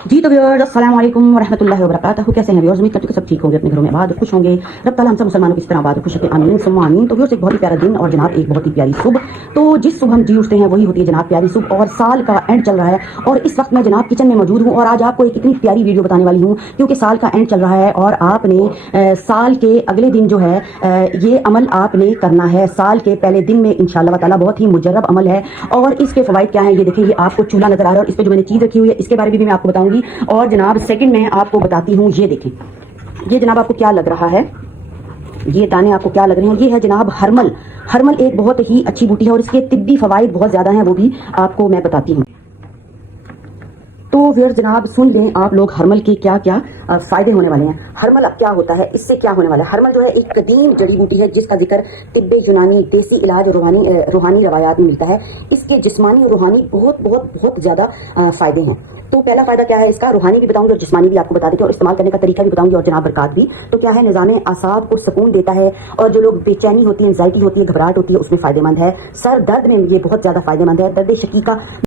जी तो व्यूअर्स अस्सलाम वालेकुम वरहमतुल्लाहि वबरकातुहू। कैसे हैं व्यूअर्स? उम्मीद करती हूं कि सब ठीक होंगे, अपने घरों में आबाद खुश होंगे। रब ताला हम सब मुसलमानों की इस तरह आबाद खुश रखे, आमीन सुम्मा आमीन। तो व्यूअर्स एक बहुत ही प्यारा दिन और जनाब एक बहुत ही प्यारी सुबह। तो जिस सुबह हम जी उठते हैं वही होती है जनाब प्यारी सुबह, और साल का एंड चल रहा है और इस वक्त मैं जनाब किचन में मौजूद हूँ और आज आपको एक इतनी प्यारी वीडियो बताने वाली हूँ क्योंकि साल का एंड चल रहा है और आपने साल के अगले दिन जो है ये अमल आपने करना है। साल के पहले दिन में इंशाअल्लाह ताला बहुत ही मुजर्रब अमल है और इसके फवाइद क्या हैं ये देखें। ये आपको चूल्हा नजर आ रहा है और इस पर जो मैंने चीज़ रखी हुई है इसके बारे में भी मैं आपको बताऊंगी। और जनाब सेकंड में आपको बताती हूँ, ये देखें, ये जनाब आपको क्या लग रहा है, ये दाने आपको क्या लग रहे हैं, ये है जनाब हरमल। हरमल एक बहुत ही अच्छी बूटी है और इसके तिब्बी फवाइद बहुत ज़्यादा हैं, वो भी आपको मैं बताती हूँ। तो फिर जनाब सुन लें आप लोग हरमल के क्या क्या फ़ायदे होने वाले हैं। हरमल अब क्या होता है, इससे क्या होने वाला है। हरमल जो है एक कदीम जड़ी बूटी है जिसका जिक्र तिब्बे यूनानी देसी इलाज और रूहानी रवायात में मिलता है। इसके जिस्मानी और रूहानी बहुत बहुत बहुत ज़्यादा फ़ायदे हैं। तो पहला फ़ायदा क्या है इसका, रूहानी भी बताऊंगी और जिस्मानी भी आपको बता देंगे और इस्तेमाल करने का तरीका भी बताऊंगी और जनाब बरकत भी। तो क्या है, निज़ाम आसाब को सुकून देता है और जो लोग बेचैनी होती है, एंजाइटी होती है, घबराहट होती है, उसमें फ़ायदेमंद है। सर दर्द में ये बहुत ज़्यादा फ़ायदेमंद है। दर्द शकीका